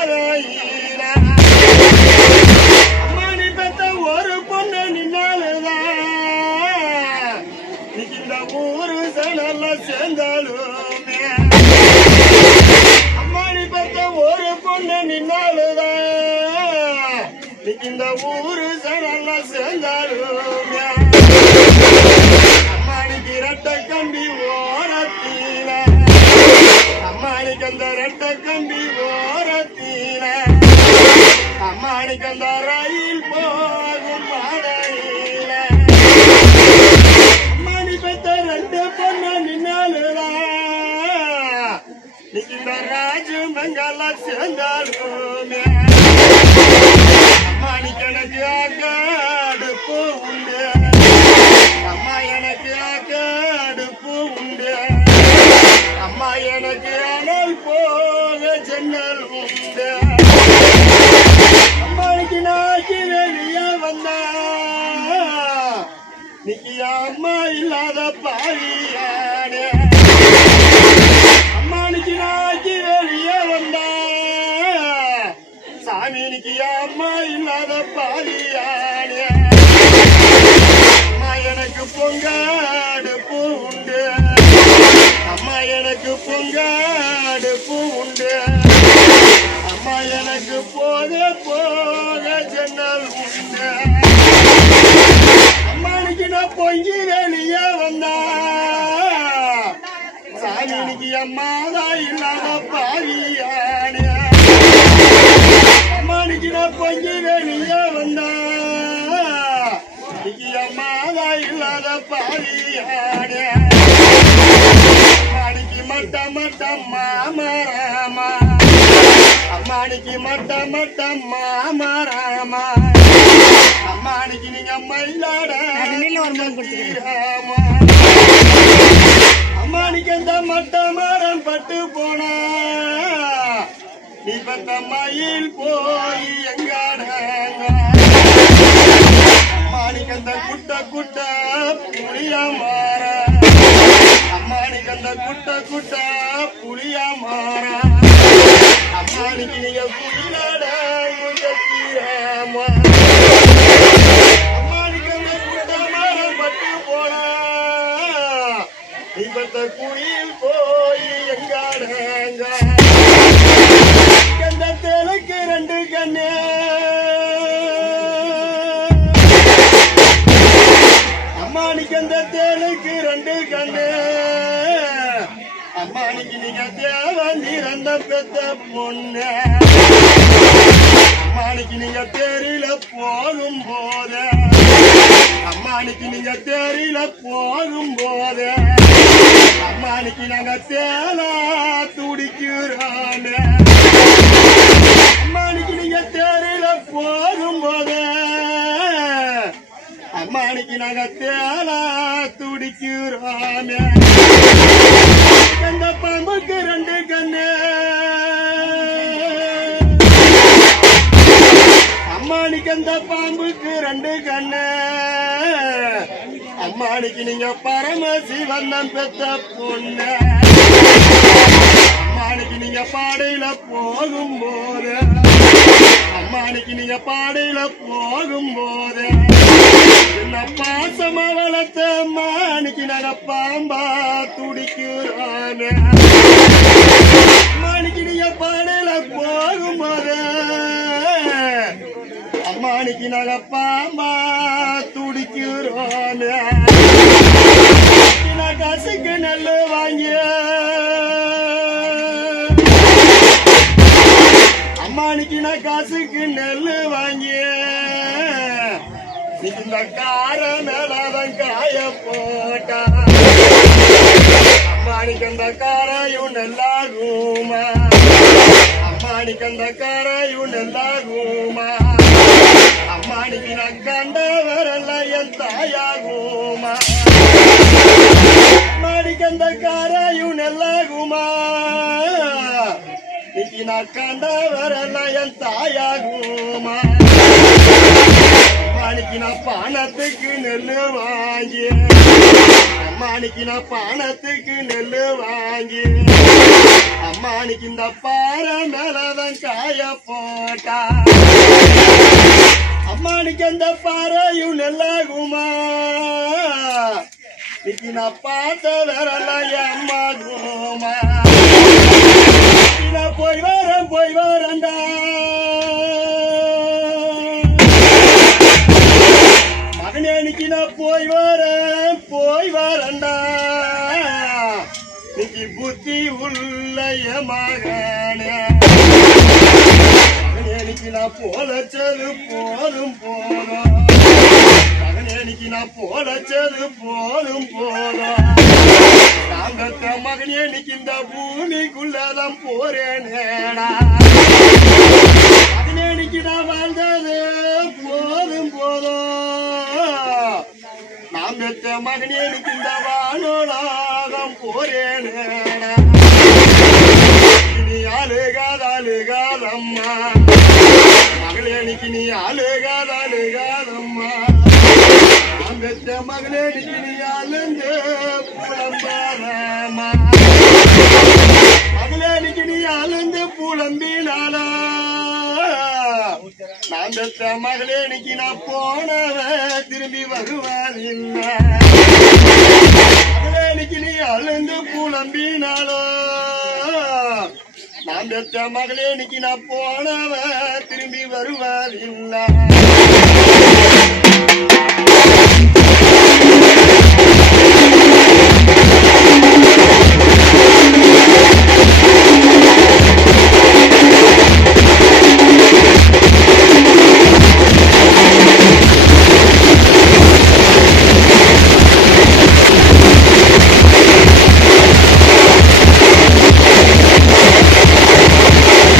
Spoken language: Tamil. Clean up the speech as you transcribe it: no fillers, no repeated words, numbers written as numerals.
பாதையில அம்மா நீ பெத்த ஒரு பொண்ணு நின்னாலுதான் இந்த ஊரு சனல்ல சேர்ந்தாலுமே அம்மா நீ பெத்த ஒரு பொண்ணு நின்னாலுதான் இந்த ஊரு சனல்ல சேர்ந்தாலுமே அம்மானிக்கு ரெட்ட கம்பி ஓரத்தில அம்மானிக்கு அந்த ரெட்ட கம்பி ஓரத்தில அம்மானிக்கு அந்த ரயில் போகும் பாதையில அம்மானி பெத்த ரெண்டு பொண்ணு நின்னாலுதான் இந்த ராஜு மங்கள சேர்ந்தாலுமே அம்மானிக்கு எனக்கு அடுப்பு உண்டு அம்மா எனக்கு அடுப்பு உண்டு அம்மா எனக்கு அனல் போக ஜன்னல் உண்டு அம்மாவுக்கு நாக்கி வெளியே வந்தா நீக்கு அம்மா இல்லாத பாரியானே அம்மானுக்கு நாக்கி வெளியே வந்தா சாமி நீக்கு அம்மா இல்லாத பாரியானே அம்மா எனக்கு பொங்காடுப்பு உண்டு அம்மா எனக்கு பொங்காடுப்பு உண்டு அம்மா எனக்கு போக போக ஜன்னல் உண்டு அம்மானுக்கு நான் பொங்கி வெளியே வந்தா சாமிக்கு அம்மாதான் இல்லாத பாரியானே அம்மானுக்கு நான் பொங்கி வெளியே வந்தா அம்மாதா இல்லாத பாரியானே அம்மானிக்கு மட்ட மட்ட மாமராமா அம்மானிக்கு மட்ட மட்ட மாமராமா அம்மானிக்கு நீங்க மயிலாட அம்மானிக்கு அந்த மட்ட மரம் பட்டு போனா நீ பத்த மயில் போய் எங்காடாங்க அம்மானிக்கு அந்த குட்ட குட்ட புளியா மாற அம்மானிக்கு அந்த குட்ட குட்ட புளியா மாற அம்மானிக்கு நீங்க புலிநாட அம்மானிக்கு அந்த குட்ட மரம் பட்டு போனா இப்பத்த குயில் போய் எங்காடுங்க அந்த தேலுக்கு ரெண்டு கண்ணே அம்மானிக்கு அந்த தேலுக்கு ரெண்டு கண்ணு அம்மானிக்கு நீங்க தேவன் இறந்த பெத்த பொண்ணு அம்மானிக்கு நீங்க தேரில போகும் போது அம்மானிக்கு நீங்க தேரில போகும் போது அம்மானிக்கு நாங்க தேலா துடிக்கிறோம் அம்மானிக்கு நீங்க தேரில போகும் போது அம்மானிக்கு நாங்க தேலா துடிக்கிறோம் அந்த பாம்புக்கு ரெண்டு கண்ணு அம்மானிக்கு அந்த பாம்புக்கு ரெண்டு கண்ணு அம்மானிக்கு நீங்க பரமசிவன் பெத்த பொண்ணு அம்மானிக்கு நீங்க பாடையில போகும் போது அம்மானிக்கு நீங்க பாடையில போகும் போது என்ன பாசமா வளர்த்த அம்மானிக்கு நாங்க பாம்பா துடிக்கிறோம் அம்மானிக்கு நீங்க பாடையில போகும் போது அம்மானிக்கு நாங்க பாம்பா துடிக்கிறோம் காசுக்கு நெல்லு வாங்கிய அம்மானிக்கு நான் காசுக்கு நெல்லு வாங்கிய இந்த கார மேலதான் காய போட்டா அம்மானிக்கு அந்த காரையும் நெல்லாகுமா அம்மானிக்கு அந்த காரையும் நெல்லாகுமா அம்மானிக்கு நான் கண்டவரல்ல என் தாயாகுமா அம்மானிக்கு அந்த காரையும் நெல்லாகுமா இன்னைக்கு நான் கண்டவரல்ல என் தாயாகுமா அம்மானிக்கு நான் பானத்துக்கு நெல்லு வாங்கி அம்மானிக்கு நான் பானத்துக்கு நெல்லு வாங்கி அம்மா அன்னைக்கு இந்த பாறை மேலதான் காய போட்டா அம்மானுக்கு அந்த பாறையும் நெல்லாகுமா இன்னைக்கு நான் பார்த்த வரல அம்மா குமா நான் போய் வரேன்டா மகனே இன்னைக்கு நான் போய் வரேன்டா இன்னைக்கு புத்தி உள்ள மகனே மகனேனிக்கு நான் போலச்சது போதும் மகனேனிக்கு நான் போலச்சது போதும் நாங்க மகனேனிக்கு இந்த பூமிக்குள்ளதான் போறேனேடா மகனேனிக்கு நான் வாழ்ந்தது போதும் நாம் பெற்ற மகனேனிக்கு இந்த வானோலாகம் போறேனேடா நீ அழுகாதம்மா மகளேனிக்கு நீ அழுகாதம்மா நாம் பெற்ற மகளேனிக்கு நீ அழுந்து புலம்பாதம்மா மகளேனிக்கு நீ அழுந்து புலம்பினாலா நான் பெற்ற மகளேனிக்கு நான் போனவன் திரும்பி வருவாதில்லை மகளேனிக்கு நீ அழுந்து புலம்பினாலோ நான் பெற்ற மகளேனிக்கு நான் போனவன் திரும்பி வருவாதில்லை